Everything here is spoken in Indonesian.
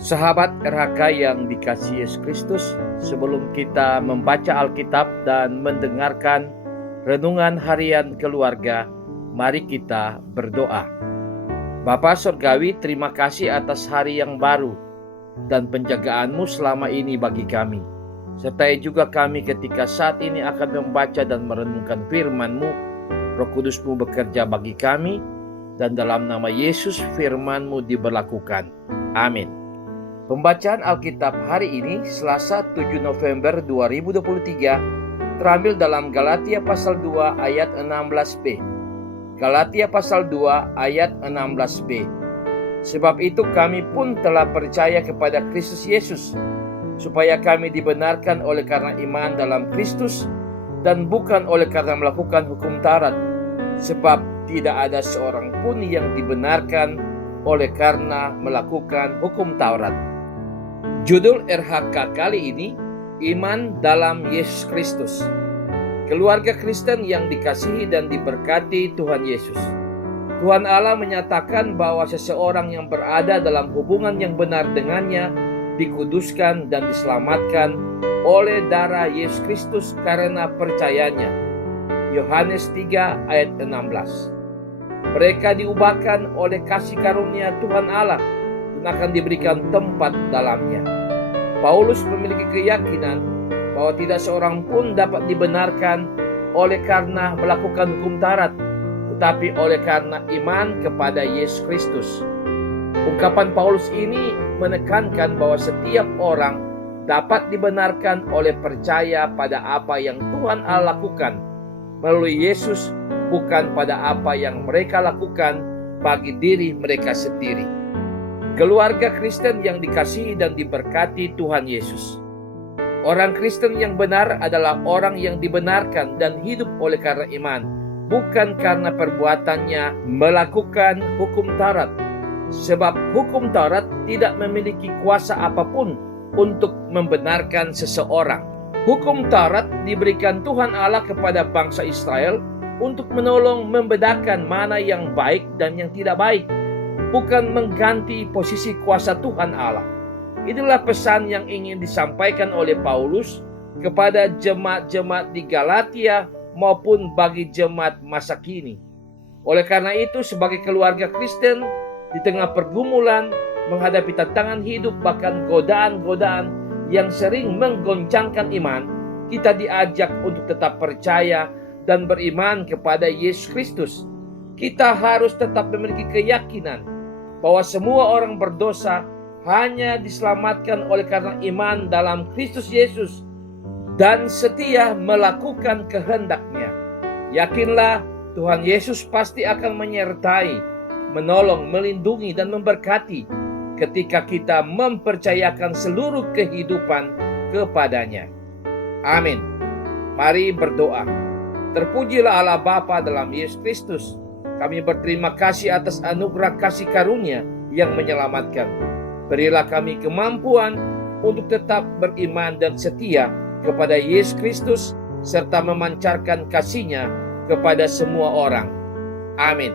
Sahabat RHK yang dikasihi Yesus Kristus, sebelum kita membaca Alkitab dan mendengarkan renungan harian keluarga, mari kita berdoa. Bapa Surgawi, terima kasih atas hari yang baru dan penjagaan-Mu selama ini bagi kami. Sertai juga kami ketika saat ini akan membaca dan merenungkan firman-Mu. Roh Kudus-Mu bekerja bagi kami, dan dalam nama Yesus firman-Mu diberlakukan. Amin. Pembacaan Alkitab hari ini, Selasa 7 November 2023, terambil dalam Galatia pasal 2 ayat 16b. Galatia pasal 2 ayat 16b. Sebab itu kami pun telah percaya kepada Kristus Yesus, supaya kami dibenarkan oleh karena iman dalam Kristus, dan bukan oleh karena melakukan hukum Taurat. Sebab tidak ada seorang pun yang dibenarkan oleh karena melakukan hukum Taurat. Judul RHK kali ini, Iman dalam Yesus Kristus. Keluarga Kristen yang dikasihi dan diberkati Tuhan Yesus. Tuhan Allah menyatakan bahwa seseorang yang berada dalam hubungan yang benar dengannya dikuduskan dan diselamatkan oleh darah Yesus Kristus karena percayanya. Yohanes 3 ayat 16. Mereka diubahkan oleh kasih karunia Tuhan Allah dan akan diberikan tempat dalamnya. Paulus memiliki keyakinan bahwa tidak seorang pun dapat dibenarkan oleh karena melakukan hukum Taurat, tetapi oleh karena iman kepada Yesus Kristus. Ungkapan Paulus ini menekankan bahwa setiap orang dapat dibenarkan oleh percaya pada apa yang Tuhan Allah lakukan melalui Yesus, bukan pada apa yang mereka lakukan bagi diri mereka sendiri. Keluarga Kristen yang dikasihi dan diberkati Tuhan Yesus. Orang Kristen yang benar adalah orang yang dibenarkan dan hidup oleh karena iman, bukan karena perbuatannya melakukan hukum Taurat. Sebab hukum Taurat tidak memiliki kuasa apapun untuk membenarkan seseorang. Hukum Taurat diberikan Tuhan Allah kepada bangsa Israel untuk menolong membedakan mana yang baik dan yang tidak baik, bukan mengganti posisi kuasa Tuhan Allah. Inilah pesan yang ingin disampaikan oleh Paulus kepada jemaat-jemaat di Galatia maupun bagi jemaat masa kini. Oleh karena itu, sebagai keluarga Kristen di tengah pergumulan, menghadapi tantangan hidup, bahkan godaan-godaan yang sering menggoncangkan iman, kita diajak untuk tetap percaya dan beriman kepada Yesus Kristus. Kita harus tetap memiliki keyakinan bahwa semua orang berdosa hanya diselamatkan oleh karena iman dalam Kristus Yesus dan setia melakukan kehendak-Nya. Yakinlah, Tuhan Yesus pasti akan menyertai, menolong, melindungi, dan memberkati ketika kita mempercayakan seluruh kehidupan kepadanya. Amin. Mari berdoa. Terpujilah Allah Bapa dalam Yesus Kristus. Kami berterima kasih atas anugerah kasih karunia yang menyelamatkan. Berilah kami kemampuan untuk tetap beriman dan setia kepada Yesus Kristus, serta memancarkan kasih-Nya kepada semua orang. Amin.